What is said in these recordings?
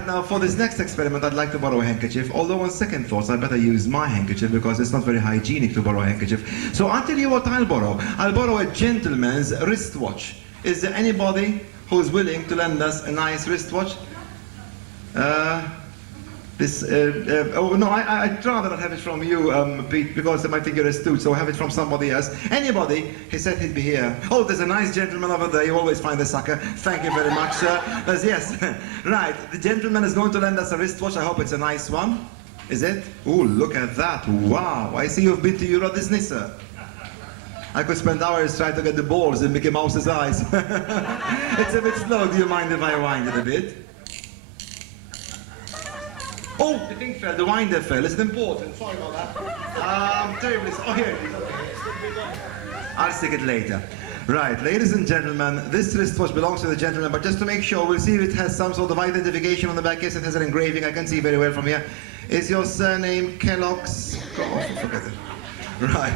Right, now for this next experiment, I'd like to borrow a handkerchief, although on second thoughts, I better use my handkerchief because it's not very hygienic to borrow a handkerchief. So I'll tell you what I'll borrow. I'll borrow a gentleman's wristwatch. Is there anybody who's willing to lend us a nice wristwatch? Oh no, I'd rather not have it from you, Pete, because they might think you're astute, so have it from somebody else. Anybody? He said he'd be here. Oh, there's a nice gentleman over there. You always find a sucker. Thank you very much, sir. Yes. Right, the gentleman is going to lend us a wristwatch. I hope it's a nice one. Is it? Oh, look at that. Wow. I see you've been to Euro Disney, sir. I could spend hours trying to get the balls in Mickey Mouse's eyes. It's a bit slow. Do you mind if I wind it a bit? Oh, the thing fell, the winder fell. Is it important? Sorry about that. Terribly. Oh, here it is. Okay. I'll stick it later. Right, ladies and gentlemen, this wristwatch belongs to the gentleman, but just to make sure, we'll see if it has some sort of identification on the back. Yes, it has an engraving. I can see very well from here. Is your surname Kellogg's? Oh, forget it. Right.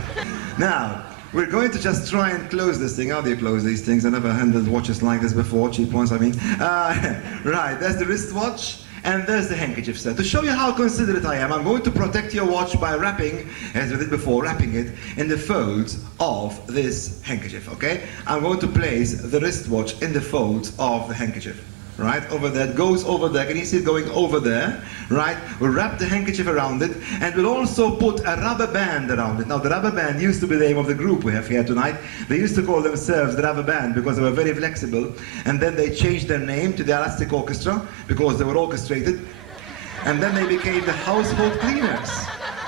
Now, we're going to just try and close this thing. How do you close these things? I never handled watches like this before, cheap ones, I mean. Right, there's the wristwatch. And there's the handkerchief, sir. To show you how considerate I am, I'm going to protect your watch by wrapping, as we did before, wrapping it in the folds of this handkerchief, okay? I'm going to place the wristwatch in the folds of the handkerchief. Right, over there, it goes over there. Can you see it going over there? Right, we'll wrap the handkerchief around it, and we'll also put a rubber band around it. Now, the rubber band used to be the name of the group we have here tonight. They used to call themselves the Rubber Band because they were very flexible, and then they changed their name to the Elastic Orchestra because they were orchestrated, and then they became the Household Cleaners.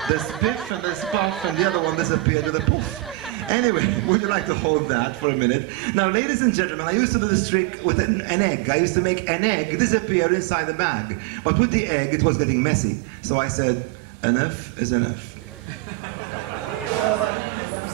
The Spiff and the Spuff, and the other one disappeared with a poof. Anyway, would you like to hold that for a minute? Now, ladies and gentlemen, I used to do this trick with an egg. I used to make an egg disappear inside the bag. But with the egg, it was getting messy. So I said, enough is enough.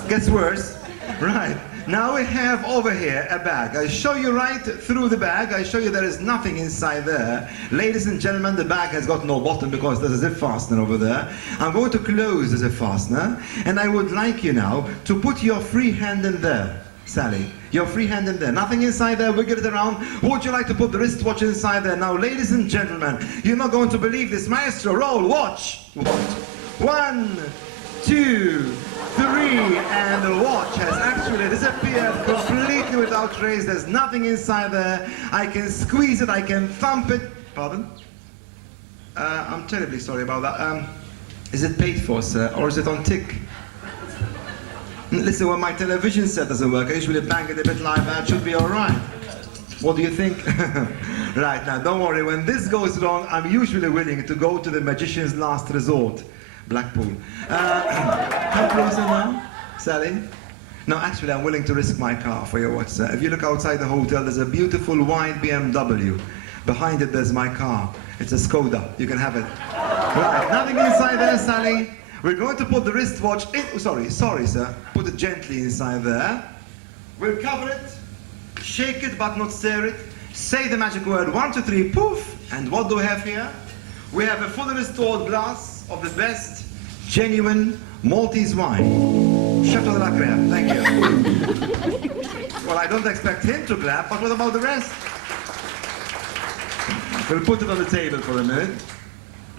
Gets worse. Right. Now we have over here a bag. I show you right through the bag. I show you there is nothing inside there. Ladies and gentlemen, the bag has got no bottom because there's a zip fastener over there. I'm going to close the zip fastener, and I would like you now to put your free hand in there, Sally. Your free hand in there. Nothing inside there. Wiggle it around. Would you like to put the wristwatch inside there? Now, ladies and gentlemen, you're not going to believe this. Maestro, roll. Watch. Watch. 1, 2, 3, and the watch has actually disappeared completely without trace. There's nothing inside there. I can squeeze it, I can thump it. Pardon? I'm terribly sorry about that. Is it paid for, sir, or is it on tick? Listen, when my television set doesn't work, I usually bang it a bit like that. Should be all right. What do you think? Right, now, don't worry. When this goes wrong, I'm usually willing to go to the magician's last resort. Blackpool. Come closer now, Sally. No, actually, I'm willing to risk my car for your watch, sir. If you look outside the hotel, there's a beautiful white BMW. Behind it, there's my car. It's a Skoda. You can have it. Right, nothing inside there, Sally. We're going to put the wristwatch in. Oh, sorry, sir. Put it gently inside there. We'll cover it, shake it, but not stir it. Say the magic word, 1, 2, 3, poof. And what do we have here? We have a fully restored glass of the best genuine Maltese wine. Chateau de la Crème, thank you. Well, I don't expect him to clap, but what about the rest? We'll put it on the table for a minute.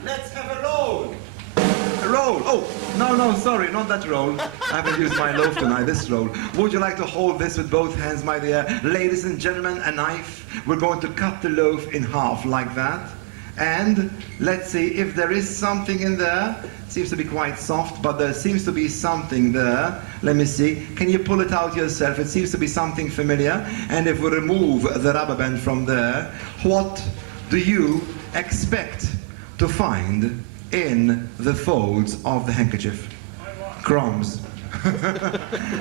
Let's have a roll. A roll. Oh, no, sorry, not that roll. I haven't used my loaf tonight, this roll. Would you like to hold this with both hands, my dear? Ladies and gentlemen, a knife. We're going to cut the loaf in half like that. And let's see if there is something in there. Seems to be quite soft, but there seems to be something there. Let me see. Can you pull it out yourself? It seems to be something familiar. And if we remove the rubber band from there, what do you expect to find in the folds of the handkerchief? Crumbs.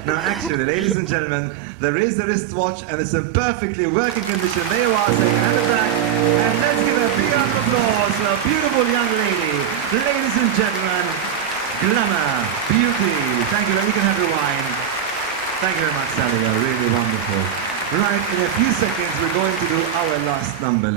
Now, actually, ladies and gentlemen, there is a wristwatch, and it's in perfectly working condition. There you are, so you can have it back. And let's give a big round of applause for a beautiful young lady. Ladies and gentlemen, glamour, beauty. Thank you, and you can have your wine. Thank you very much, Sally. You're really wonderful. Right, in a few seconds, we're going to do our last number.